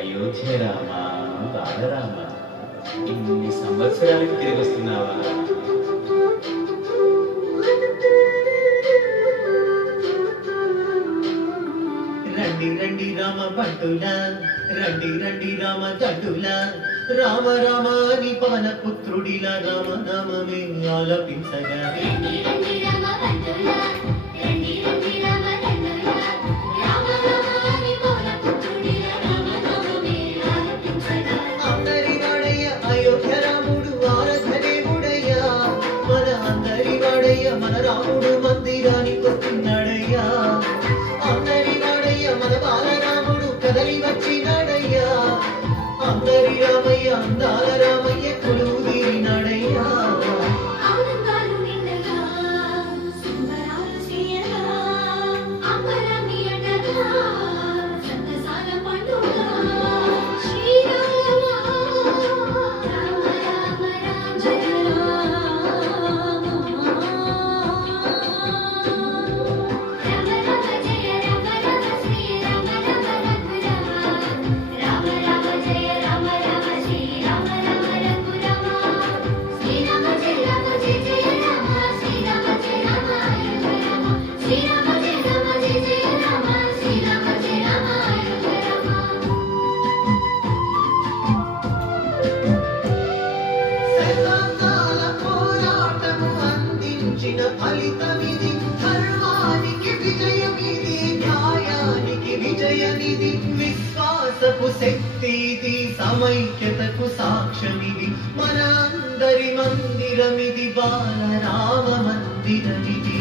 అయోధ్య రామ, బాలరామ, ఇన్ని సంవత్సరాలకు తిరిగి వస్తున్నావా? రండి రండి రామ భటుల, రండి రండి రామ గడుల, రామ రామ అని పవన పుత్రుడిలా రామ నామమే ఆలపించగా. రండి రండి రామ భటుల, రండి రండి రామ గడుల, రామ రామ అని పవన పుత్రుడిలా రామ నామమే ఆలపించగా. అందరి వాడయ్య అయోధ్య రాముడు ఆరాధనేవుడయ్యా, మన అందరి వాడయ్య మన రాముడు మందిరానికి వస్తున్నాడయ్యా. అందరి వాడయ్య మన బాలరాముడు కదలి వచ్చినాడయ్యా. అందరి రామయ్య అందాల రామయ్య కొలువు తీరినాడయ్యా. ఆనందాలు నిండగా, సంబరాలు చేయగా, అంబరాన్ని అడ్డగా, సంతసాల పండుగ. శ్రీరామ రామ రామ రామ జయ రామ రామ రామ జయ రామ రామ శ్రీరామ రామ రఘురామ రామ రామ జయ రామ రామ శ్రీరామ రామ రఘురామ శ్రీరామ జయ రామ జయ జయ రామ శ్రీరామ జయ రామ అయోధ్య రామ శ్రీరామ జయ రామ జయ జయ రామ శ్రీరామ జయ రామ అయోధ్య రామ. శతాబ్దాల పోరాటము అందించిన ఫలితమిది, ధర్మానికి విజయమిది, న్యాయానికి విజయమిది, విశ్వాసపు శక్తిది, సమైక్యతకు సాక్ష్యమిది, మన అందరి మందిరమిది, బాలరామ మందిరమిది.